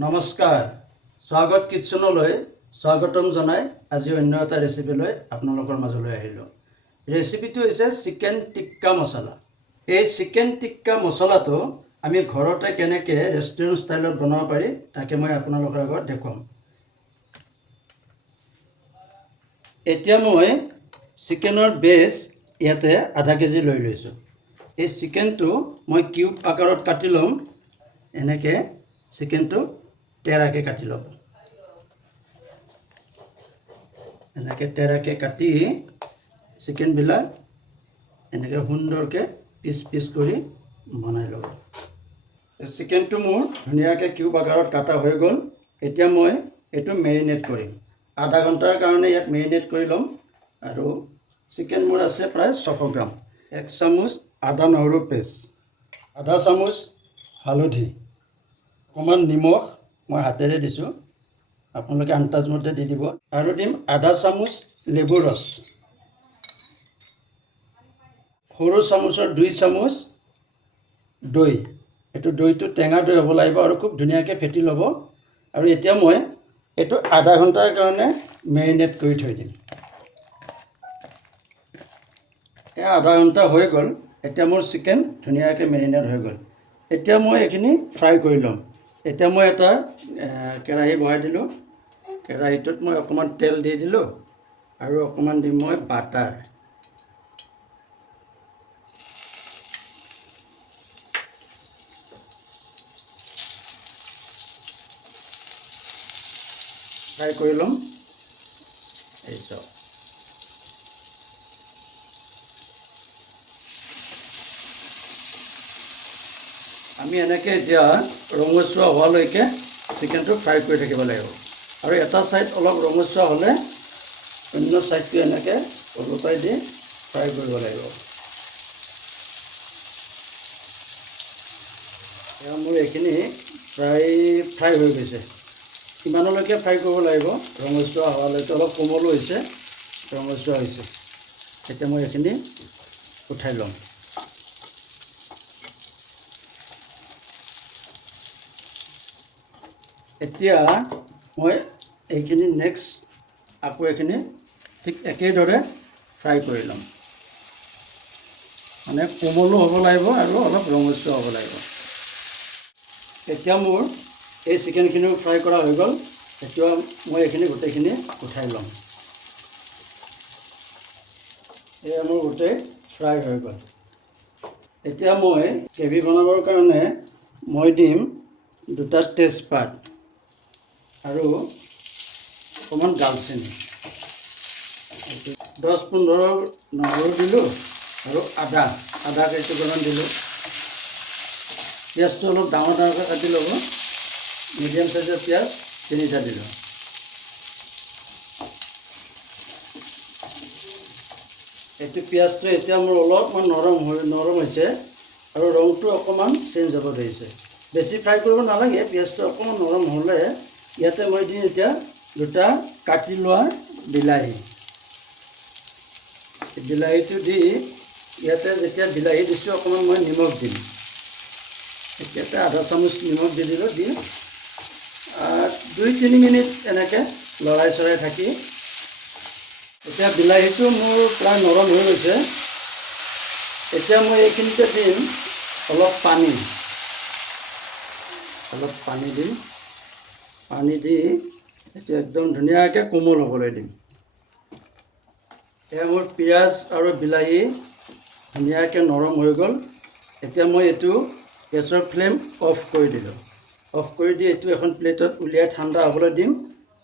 নমস্কাৰ। স্বাগত কিটচেনলৈ স্বাগতম জনাই আজি অন্য এটা ৰেচিপিলৈ আপোনালোকৰ মাজলৈ আহিলোঁ। ৰেচিপিটো হৈছে চিকেন টিক্কা মছলা। এই চিকেন টিক্কা মছলাটো আমি ঘৰতে কেনেকৈ ৰেষ্টুৰেণ্ট ষ্টাইলত বনাব পাৰি, তাকে মই আপোনালোকৰ আগত দেখুৱাম। এতিয়া মই চিকেনৰ বেজ ইয়াতে আধা কেজি লৈ লৈছোঁ। এই চিকেনটো মই কিউব আকাৰত কাটি ল'ম। এনেকৈ চিকেনটো তেৰাকৈ কাটি ল'ব। এনেকৈ তেৰাকৈ কাটি চিকেনবিলাক এনেকৈ সুন্দৰকৈ পিচ পিচ কৰি বনাই ল'ব। চিকেনটো মোৰ ধুনীয়াকৈ কিউব আকাৰত কাটা হৈ গ'ল। এতিয়া মই এইটো মেৰিনেট কৰিম। আধা ঘণ্টাৰ কাৰণে ইয়াত মেৰিনেট কৰি ল'ম। আৰু চিকেন মোৰ আছে প্ৰায় ছশ গ্ৰাম। এক চামুচ আদা নহৰু পেষ্ট, আধা চামুচ হালধি, অকণমান নিমখ মই হাতেৰে দিছোঁ। আপোনালোকে আন্তাজমতে দি দিব। আৰু দিম আধা চামুচ লেবুৰ ৰস। সৰু চামুচৰ দুই চামুচ দৈ। এইটো দৈটো টেঙা দৈ হ'ব লাগিব আৰু খুব ধুনীয়াকৈ ফেটি ল'ব। আৰু এতিয়া মই এইটো আধা ঘণ্টাৰ কাৰণে মেৰিনেট কৰি থৈ দিম। এই আধা ঘণ্টা হৈ গ'ল। এতিয়া মোৰ চিকেন ধুনীয়াকৈ মেৰিনেট হৈ গ'ল। এতিয়া মই এইখিনি ফ্ৰাই কৰি ল'ম। এতিয়া মই এটা কেৰাহী বহাই দিলোঁ। কেৰাহীটোত মই অকণমান তেল দি দিলোঁ আৰু অকণমান দিম মই বাটাৰ। ফ্ৰাই কৰি ল'ম। এই চাওক। আমি এনেকৈ এতিয়া ৰঙচুৱা হোৱালৈকে চিকেনটো ফ্ৰাই কৰি থাকিব লাগিব। আৰু এটা ছাইড অলপ ৰঙচুৱা হ'লে অন্য ছাইডটো এনেকৈ ওলোটাই দি ফ্ৰাই কৰিব লাগিব। এতিয়া মোৰ এইখিনি ফ্ৰাই ফ্ৰাই হৈ গৈছে। কিমানলৈকে ফ্ৰাই কৰিব লাগিব? ৰঙচুৱা হোৱালৈকে অলপ কোমলো হৈছে, ৰঙচুৱা হৈছে। এতিয়া মই এইখিনি উঠাই ল'ম। এতিয়া মই এইখিনি নেক্সট আকৌ এইখিনি ঠিক একেদৰে ফ্ৰাই কৰি ল'ম। মানে কোমলো হ'ব লাগিব আৰু অলপ ৰঙচুৱা হ'ব লাগিব। এতিয়া মোৰ এই চিকেনখিনিও ফ্ৰাই কৰা হৈ গ'ল। এতিয়া মই এইখিনি গোটেইখিনি উঠাই ল'ম। এয়া মোৰ গোটেই ফ্ৰাই হৈ গ'ল। এতিয়া মই গ্ৰেভি বনাবৰ কাৰণে মই দিম দুটা তেজপাত। আৰু অকণমান ডালচেনি দহ পোন্ধৰ নহৰু দিলোঁ আৰু আদা আদা কেইটুকুৰামান দিলোঁ। পিঁয়াজটো অলপ ডাঙৰ ডাঙৰকৈ কাটি ল'ব। মিডিয়াম চাইজৰ পিঁয়াজ তিনিটা দিলোঁ। এইটো পিঁয়াজটো এতিয়া মোৰ অলপমান নৰম হৈ, নৰম হৈছে আৰু ৰংটো অকণমান চেঞ্জ হ'ব ধৰিছে। বেছি ফ্ৰাই কৰিব নালাগে, পিঁয়াজটো অকণমান নৰম হ'লে ইয়াতে মই দিম এতিয়া দুটা কাটি লোৱা বিলাহী। বিলাহীটো দি ইয়াতে যেতিয়া বিলাহী দিছোঁ, অকণমান মই নিমখ দিম। এতিয়াতে আধা চামুচ নিমখ দি দিলোঁ, দি দুই তিনি মিনিট এনেকৈ লৰাই চৰাই থাকি এতিয়া বিলাহীটো মোৰ প্ৰায় নৰম হৈ গৈছে। এতিয়া মই এইখিনিতে দিম অলপ পানী। অলপ পানী দিম। পানী দি, এতিয়া একদম ধুনীয়াকৈ কোমল হ'বলৈ দিম। এতিয়া মোৰ পিঁয়াজ আৰু বিলাহী ধুনীয়াকৈ নৰম হৈ গ'ল। এতিয়া মই এইটো গেছৰ ফ্লেম অফ কৰি দিলোঁ। অফ কৰি দি এইটো এখন প্লেটত উলিয়াই ঠাণ্ডা হ'বলৈ দিম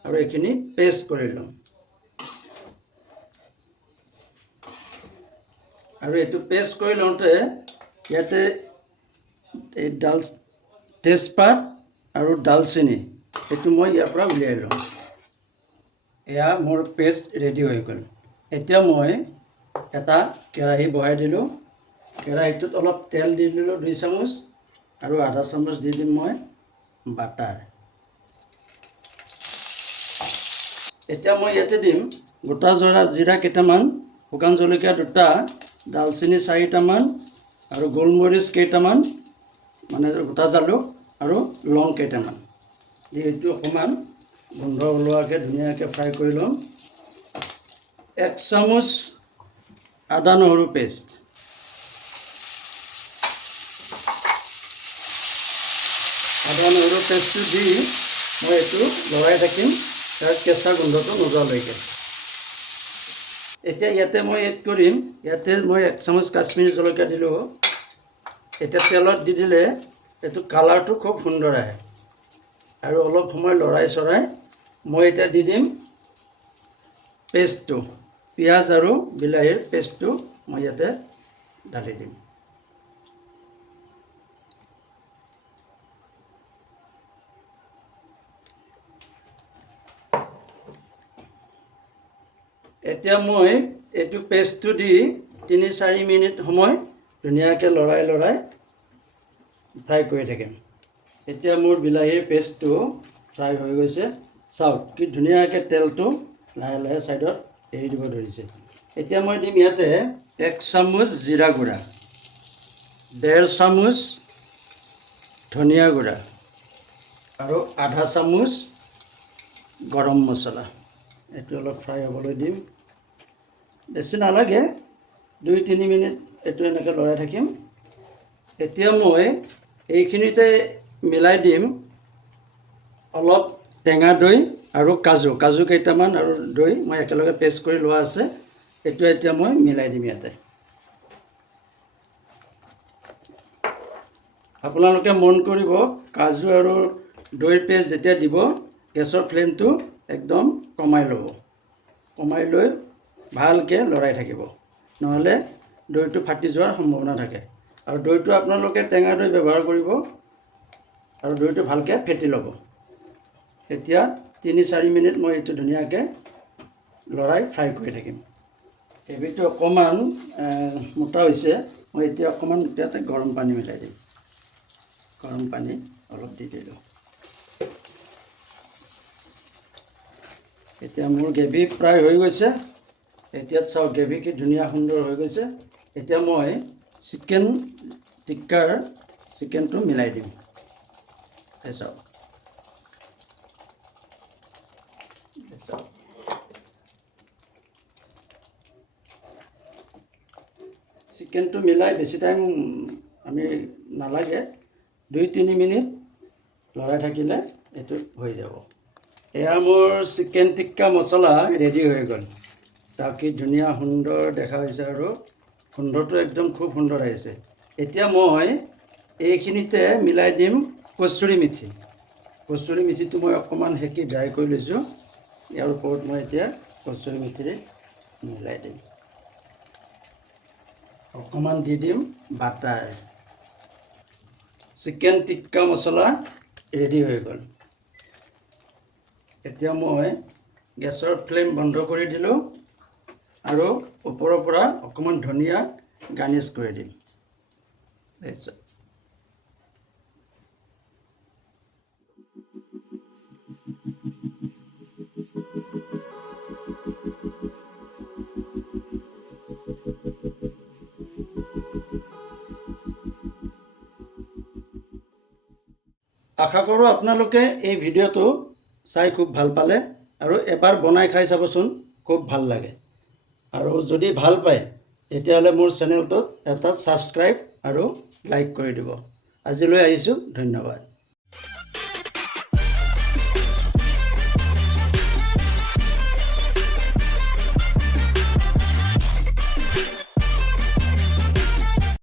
আৰু এইখিনি পেষ্ট কৰি ল'ম। আৰু এইটো পেষ্ট কৰি লওঁতে ইয়াতে এই ডাল, তেজপাত আৰু ডালচেনি সেইটো মই ইয়াৰ পৰা উলিয়াই লওঁ। এয়া মোৰ পেষ্ট ৰেডি হৈ গ'ল। এতিয়া মই এটা কেৰাহী বহাই দিলোঁ। কেৰাহীটোত অলপ তেল দি দিলোঁ দুই চামুচ আৰু আধা চামুচ দি দিম মই বাটাৰ। এতিয়া মই ইয়াতে দিম গোটা জৰা জিৰা কেইটামান, শুকান জলকীয়া দুটা, ডালচেনি চাৰিটামান আৰু গোলমৰিচ কেইটামান মানে গোটা জালুক আৰু লং কেইটামান। এইটো অকণমান গোন্ধ ওলোৱাকৈ ধুনীয়াকৈ ফ্ৰাই কৰি ল'ম এক চামুচ আদা নহৰু পেষ্ট। আদা নহৰু পেষ্টটো দি মই এইটো লৰাই থাকিম, তাৰ কেঁচা গোন্ধটো নোযোৱালৈকে। এতিয়া ইয়াতে মই এড কৰিম, ইয়াতে মই এক চামুচ কাশ্মীৰী জলকীয়া দিলোঁ। এতিয়া তেলত দি দিলে, এইটো কালাৰটো খুব সুন্দৰ আহে। আৰু অলপ সময় লৰাই চৰাই, মই এতিয়া দি দিম পেষ্টটো, পিঁয়াজ আৰু বিলাহীৰ পেষ্টটো মই ইয়াতে ঢালি দিম। এতিয়া মই এইটো পেষ্টটো দি তিনি চাৰি মিনিট সময় ধুনীয়াকৈ লৰাই লৰাই ফ্ৰাই কৰি থাকিম। এতিয়া মোৰ বিলাহীৰ পেষ্টটো ফ্ৰাই হৈ গৈছে। চাওক, কি ধুনীয়াকৈ তেলটো লাহে লাহে ছাইডত এৰি দিব ধৰিছে। এতিয়া মই দিম ইয়াতে এক চামুচ জিৰা গুড়া ডেৰ চামুচ ধনিয়া গুড়া আৰু আধা চামুচ গৰম মছলা। এইটো অলপ ফ্ৰাই হ'বলৈ দিম। বেছি নালাগে, দুই তিনি মিনিট এইটো এনেকৈ লৰাই থাকিম। এতিয়া মই এইখিনিতে মিলাই দিম। অলপ টেঙা দৈ আৰু কাজু কাজু কেইটামান আৰু দৈ মই একেলগে পেষ্ট কৰি লোৱা আছে। এইটো এতিয়া মই মিলাই দিম ইয়াতে। আপোনালোকে মন কৰিব কাজু আৰু দৈৰ পেষ্ট যেতিয়া দিব, গেছৰ ফ্লেমটো একদম কমাই ল'ব। কমাই লৈ ভালকৈ লৰাই থাকিব। নহ'লে দৈটো ফাটি যোৱাৰ সম্ভাৱনা থাকে। আৰু দৈটো আপোনালোকে টেঙা দৈ ব্যৱহাৰ কৰিব। আৰু দৈটো ভালকৈ ফেটি ল'ব। এতিয়া তিনি, চাৰি মিনিট মই এইটো ধুনীয়াকৈ লৰাই ফ্ৰাই কৰি থাকিম। গ্ৰেভিটো অকণমান মোটা হৈছে। মই এতিয়া অকণমান ইয়াতে গৰম পানী মিলাই দিম। গৰম পানী অলপ দি দিলোঁ। এতিয়া মোৰ গ্ৰেভি প্ৰায় হৈ গৈছে। এতিয়া চাওক, গ্ৰেভি কি ধুনীয়া, সুন্দৰ হৈ গৈছে। এতিয়া মই চিকেন টিক্কাৰ, চিকেনটো মিলাই দিম। এই চাওক চিকেনটো মিলাই বেছি টাইম আমি নালাগে। দুই তিনি মিনিট লৰাই থাকিলে এইটো হৈ যাব। এয়া মোৰ চিকেন টিক্কা মছলা ৰেডি হৈ গ'ল। চাওক ধুনীয়া সুন্দৰ দেখা হৈছে আৰু সুন্দৰটো একদম খুব সুন্দৰ আহিছে। এতিয়া মই এইখিনিতে মিলাই দিম। কচুৰি মেথি কচুৰি মেথিটো মই অকণমান সেকি ড্ৰাই কৰি লৈছোঁ। ইয়াৰ ওপৰত মই এতিয়া কচুৰি মেথিৰে মিলাই দিম। অকণমান দি দিম বাটাৰ। চিকেন টিক্কা মছলা ৰেডি হৈ গ'ল। এতিয়া মই গেছৰ ফ্লেম বন্ধ কৰি দিলোঁ আৰু ওপৰৰ পৰা অকণমান ধনিয়া গাৰ্নিছ কৰি দিম। তাৰপিছত আশা কৰোঁ আপোনালোকে এই ভিডিঅ'টো চাই খুব ভালো পালে আৰু এবাৰ বনাই খাই চাবচোন, খুব ভালো লাগে। আৰু যদি ভালো পায়, তেতিয়াহ'লে মোৰ চেনেলটোত এটা ছাবস্ক্ৰাইব আৰু লাইক কৰি দিব। আজিলৈ আহিছোঁ, ধন্যবাদ।